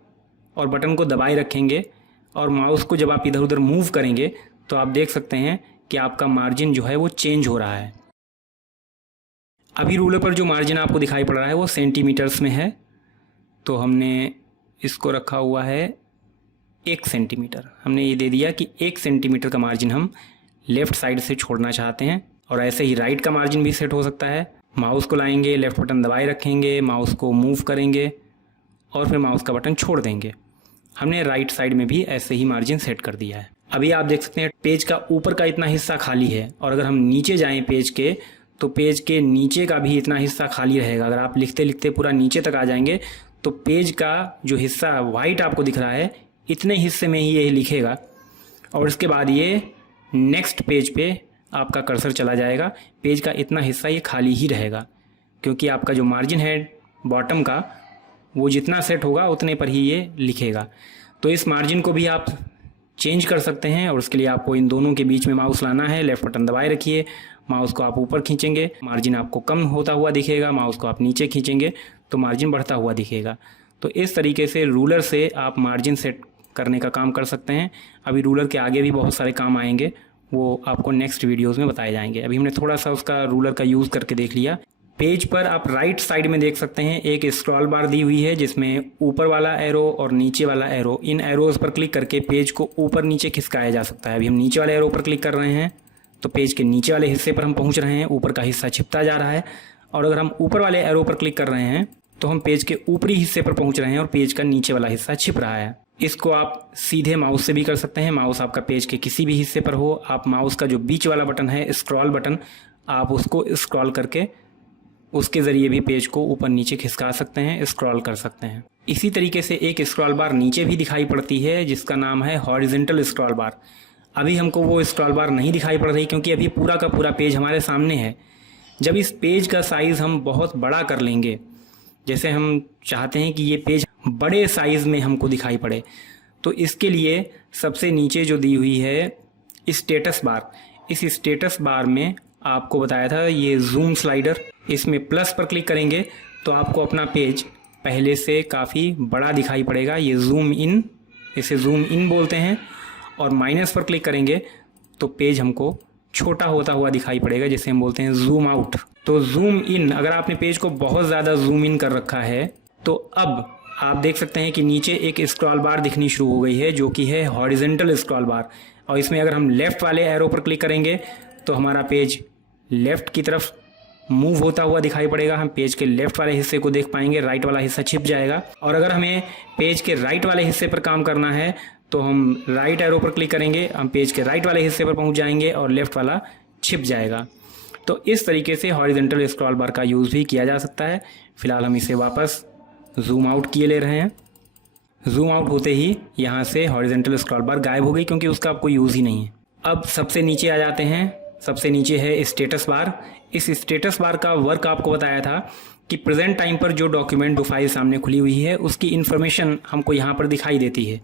और बटन को दबाए रखेंगे और माउस को जब आप इधर उधर मूव करेंगे तो आप देख सकते हैं कि आपका मार्जिन जो है वो चेंज हो रहा है। अभी रूलर पर जो मार्जिन आपको दिखाई पड़ रहा है वो सेंटीमीटर्स में है, तो हमने इसको रखा हुआ है 1 सेंटीमीटर। हमने ये दे दिया कि 1 सेंटीमीटर का मार्जिन हम लेफ़्ट साइड से छोड़ना चाहते हैं। और ऐसे ही राइट का मार्जिन भी सेट हो सकता है। माउस को लाएंगे, लेफ़्ट बटन दबाए रखेंगे, माउस को मूव करेंगे और फिर माउस का बटन छोड़ देंगे। हमने राइट साइड में भी ऐसे ही मार्जिन सेट कर दिया है। अभी आप देख सकते हैं पेज का ऊपर का इतना हिस्सा खाली है और अगर हम नीचे जाएं पेज के तो पेज के नीचे का भी इतना हिस्सा खाली रहेगा। अगर आप लिखते लिखते पूरा नीचे तक आ जाएंगे तो पेज का जो हिस्सा वाइट आपको दिख रहा है इतने हिस्से में ही ये लिखेगा और इसके बाद ये नेक्स्ट पेज पे आपका कर्सर चला जाएगा। पेज का इतना हिस्सा ये खाली ही रहेगा क्योंकि आपका जो मार्जिन है बॉटम का वो जितना सेट होगा उतने पर ही ये लिखेगा। तो इस मार्जिन को भी आप चेंज कर सकते हैं और उसके लिए आपको इन दोनों के बीच में माउस लाना है। लेफ़्ट बटन दबाए रखिए, माउस को आप ऊपर खींचेंगे, मार्जिन आपको कम होता हुआ दिखेगा। माउस को आप नीचे खींचेंगे तो मार्जिन बढ़ता हुआ दिखेगा। तो इस तरीके से रूलर से आप मार्जिन सेट करने का काम कर सकते हैं। अभी रूलर के आगे भी बहुत सारे काम आएंगे, वो आपको नेक्स्ट वीडियोज़ में बताए जाएंगे। अभी हमने थोड़ा सा उसका रूलर का यूज़ करके देख लिया। पेज पर आप राइट साइड में देख सकते हैं एक स्क्रॉल बार दी हुई है जिसमें ऊपर वाला एरो और नीचे वाला एरो, इन एरोज पर क्लिक करके पेज को ऊपर नीचे खिसकाया जा सकता है। अभी हम नीचे वाले एरो पर क्लिक कर रहे हैं तो पेज के नीचे वाले हिस्से पर हम पहुंच रहे हैं, ऊपर का हिस्सा छिपता जा रहा है। और अगर हम ऊपर वाले एरो पर क्लिक कर रहे हैं तो हम पेज के ऊपरी हिस्से पर पहुंच रहे हैं और पेज का नीचे वाला हिस्सा छिप रहा है। इसको आप सीधे माउस से भी कर सकते हैं। माउस आपका पेज के किसी भी हिस्से पर हो, आप माउस का जो बीच वाला बटन है स्क्रॉल बटन, आप उसको स्क्रॉल करके उसके ज़रिए भी पेज को ऊपर नीचे खिसका सकते हैं, स्क्रॉल कर सकते हैं। इसी तरीके से एक स्क्रॉल बार नीचे भी दिखाई पड़ती है जिसका नाम है हॉरिजेंटल स्क्रॉल बार। अभी हमको वो स्क्रॉल बार नहीं दिखाई पड़ रही क्योंकि अभी पूरा का पूरा पेज हमारे सामने है। जब इस पेज का साइज़ हम बहुत बड़ा कर लेंगे, जैसे हम चाहते हैं कि ये पेज बड़े साइज़ में हमको दिखाई पड़े, तो इसके लिए सबसे नीचे जो दी हुई है स्टेटस बार, इस स्टेटस बार में आपको बताया था ये जूम स्लाइडर, इसमें प्लस पर क्लिक करेंगे तो आपको अपना पेज पहले से काफ़ी बड़ा दिखाई पड़ेगा। ये जूम इन, इसे जूम इन बोलते हैं। और माइनस पर क्लिक करेंगे तो पेज हमको छोटा होता हुआ दिखाई पड़ेगा, जिसे हम बोलते हैं जूम आउट। तो जूम इन, अगर आपने पेज को बहुत ज़्यादा जूम इन कर रखा है तो अब आप देख सकते हैं कि नीचे एक स्क्रॉल बार दिखनी शुरू हो गई है जो कि है हॉरिजेंटल स्क्रॉल बार। और इसमें अगर हम लेफ़्ट वाले एरो पर क्लिक करेंगे तो हमारा पेज लेफ़्ट की तरफ मूव होता हुआ दिखाई पड़ेगा। हम पेज के लेफ़्ट वाले हिस्से को देख पाएंगे, राइट वाला हिस्सा छिप जाएगा। और अगर हमें पेज के राइट वाले हिस्से पर काम करना है तो हम राइट एरो पर क्लिक करेंगे, हम पेज के राइट वाले हिस्से पर पहुंच जाएंगे और लेफ़्ट वाला छिप जाएगा। तो इस तरीके से हॉरिजेंटल स्क्रॉल बार का यूज़ भी किया जा सकता है। फिलहाल हम इसे वापस जूम आउट किए ले रहे हैं। जूम आउट होते ही यहाँ से हॉरिजेंटल स्क्रॉल बार गायब हो गई क्योंकि उसका अब कोई यूज़ ही नहीं है। अब सबसे नीचे आ जाते हैं। सबसे नीचे है स्टेटस बार। इस स्टेटस बार का वर्क आपको बताया था कि प्रेजेंट टाइम पर जो डॉक्यूमेंट, जो फाइल सामने खुली हुई है उसकी इन्फॉर्मेशन हमको यहाँ पर दिखाई देती है।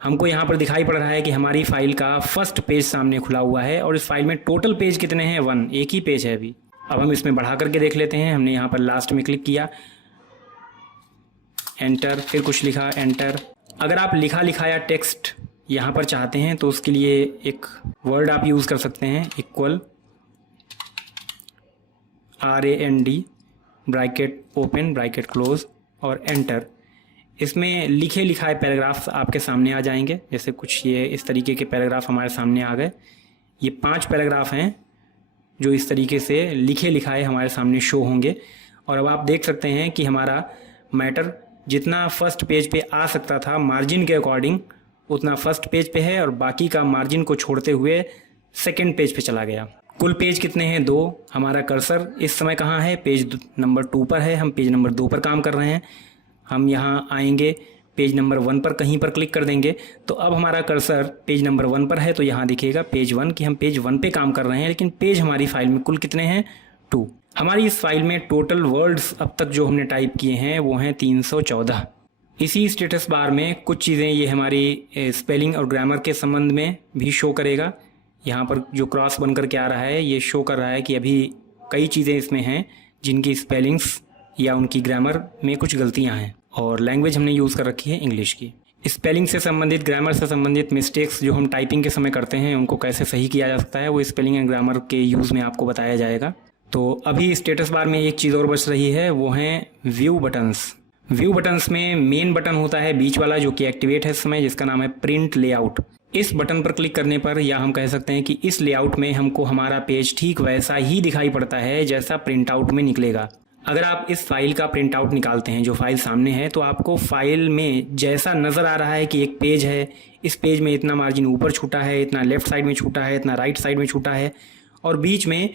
हमको यहाँ पर दिखाई पड़ रहा है कि हमारी फाइल का फर्स्ट पेज सामने खुला हुआ है और इस फाइल में टोटल पेज कितने हैं, 1, एक ही पेज है अभी। अब हम इसमें बढ़ा करके देख लेते हैं। हमने यहाँ पर लास्ट में क्लिक किया, एंटर, फिर कुछ लिखा, एंटर। अगर आप लिखा लिखाया टेक्स्ट यहाँ पर चाहते हैं तो उसके लिए एक वर्ड आप यूज़ कर सकते हैं, equal RAND bracket open bracket close और एंटर। इसमें लिखे लिखाए पैराग्राफ्स आपके सामने आ जाएंगे। जैसे कुछ ये इस तरीके के पैराग्राफ हमारे सामने आ गए। ये 5 पैराग्राफ हैं जो इस तरीके से लिखे लिखाए हमारे सामने शो होंगे। और अब आप देख सकते हैं कि हमारा मैटर जितना फर्स्ट पेज पे आ सकता था मार्जिन के अकॉर्डिंग, उतना फर्स्ट पेज पे है और बाकी का मार्जिन को छोड़ते हुए सेकंड पेज पे चला गया। कुल पेज कितने हैं, 2। हमारा कर्सर इस समय कहाँ है, पेज नंबर 2 पर है। हम पेज नंबर 2 पर काम कर रहे हैं। हम यहाँ आएंगे, पेज नंबर 1 पर कहीं पर क्लिक कर देंगे तो अब हमारा कर्सर पेज नंबर 1 पर है तो यहाँ दिखेगा पेज 1 कि हम पेज 1 पे काम कर रहे हैं। लेकिन पेज हमारी फाइल में कुल कितने हैं, 2। हमारी इस फाइल में टोटल वर्ड्स अब तक जो हमने टाइप किए हैं वो हैं 314। इसी स्टेटस बार में कुछ चीज़ें ये हमारी स्पेलिंग और ग्रामर के संबंध में भी शो करेगा। यहाँ पर जो क्रॉस बन कर के आ रहा है ये शो कर रहा है कि अभी कई चीज़ें इसमें हैं जिनकी स्पेलिंग्स या उनकी ग्रामर में कुछ गलतियाँ हैं। और लैंग्वेज हमने यूज़ कर रखी है इंग्लिश की। स्पेलिंग से संबंधित, ग्रामर से संबंधित मिस्टेक्स जो हम टाइपिंग के समय करते हैं उनको कैसे सही किया जा सकता है वो स्पेलिंग एंड ग्रामर के यूज़ में आपको बताया जाएगा। तो अभी स्टेटस बार में एक चीज़ और बच रही है, वो हैं व्यू बटन्स। व्यू बटन्स में मेन बटन होता है बीच वाला जो कि एक्टिवेट है इस समय, जिसका नाम है प्रिंट लेआउट। इस बटन पर क्लिक करने पर, या हम कह सकते हैं कि इस लेआउट में हमको हमारा पेज ठीक वैसा ही दिखाई पड़ता है जैसा प्रिंट आउट में निकलेगा। अगर आप इस फाइल का प्रिंट आउट निकालते हैं, जो फाइल सामने है, तो आपको फाइल में जैसा नज़र आ रहा है कि एक पेज है, इस पेज में इतना मार्जिन ऊपर छूटा है, इतना लेफ्ट साइड में छूटा है, इतना राइट साइड में छूटा है और बीच में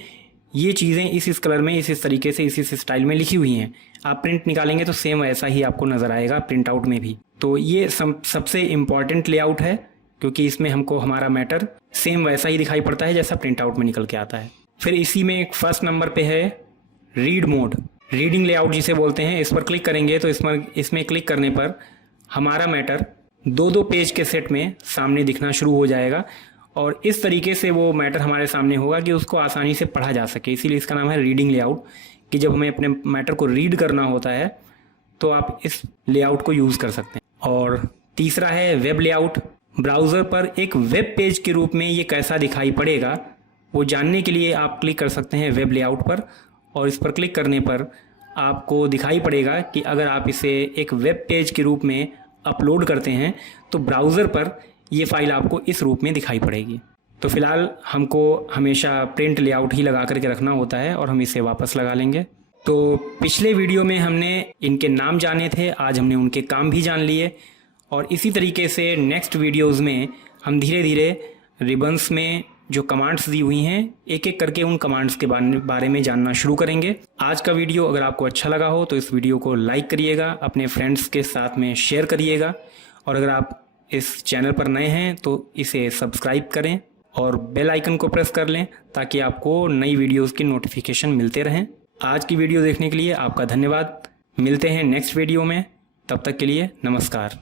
ये चीज़ें इस कलर में, इस तरीके से, इस स्टाइल में लिखी हुई हैं। आप प्रिंट निकालेंगे तो सेम ऐसा ही आपको नज़र आएगा प्रिंट आउट में भी। तो ये सबसे इम्पॉर्टेंट लेआउट है क्योंकि इसमें हमको हमारा मैटर सेम वैसा ही दिखाई पड़ता है जैसा प्रिंट आउट में निकल के आता है। फिर इसी में फर्स्ट नंबर पे है रीड मोड, रीडिंग लेआउट जिसे बोलते हैं। इस पर क्लिक करेंगे तो इसमें क्लिक करने पर हमारा मैटर 2-2 पेज के सेट में सामने दिखना शुरू हो जाएगा और इस तरीके से वो मैटर हमारे सामने होगा कि उसको आसानी से पढ़ा जा सके। इसीलिए इसका नाम है रीडिंग लेआउट, कि जब हमें अपने मैटर को रीड करना होता है तो आप इस लेआउट को यूज़ कर सकते हैं। और तीसरा है वेब लेआउट। ब्राउज़र पर एक वेब पेज के रूप में ये कैसा दिखाई पड़ेगा वो जानने के लिए आप क्लिक कर सकते हैं वेब लेआउट पर और इस पर क्लिक करने पर आपको दिखाई पड़ेगा कि अगर आप इसे एक वेब पेज के रूप में अपलोड करते हैं तो ब्राउज़र पर ये फ़ाइल आपको इस रूप में दिखाई पड़ेगी। तो फ़िलहाल हमको हमेशा प्रिंट लेआउट ही लगा करके रखना होता है और हम इसे वापस लगा लेंगे। तो पिछले वीडियो में हमने इनके नाम जाने थे, आज हमने उनके काम भी जान लिए और इसी तरीके से नेक्स्ट वीडियोज़ में हम धीरे धीरे रिबन्स में जो कमांड्स दी हुई हैं एक एक करके उन कमांड्स के बारे में जानना शुरू करेंगे। आज का वीडियो अगर आपको अच्छा लगा हो तो इस वीडियो को लाइक करिएगा, अपने फ्रेंड्स के साथ में शेयर करिएगा और अगर आप इस चैनल पर नए हैं तो इसे सब्सक्राइब करें और बेल आइकन को प्रेस कर लें ताकि आपको नई वीडियोज़ की नोटिफिकेशन मिलते रहें। आज की वीडियो देखने के लिए आपका धन्यवाद। मिलते हैं नेक्स्ट वीडियो में, तब तक के लिए नमस्कार।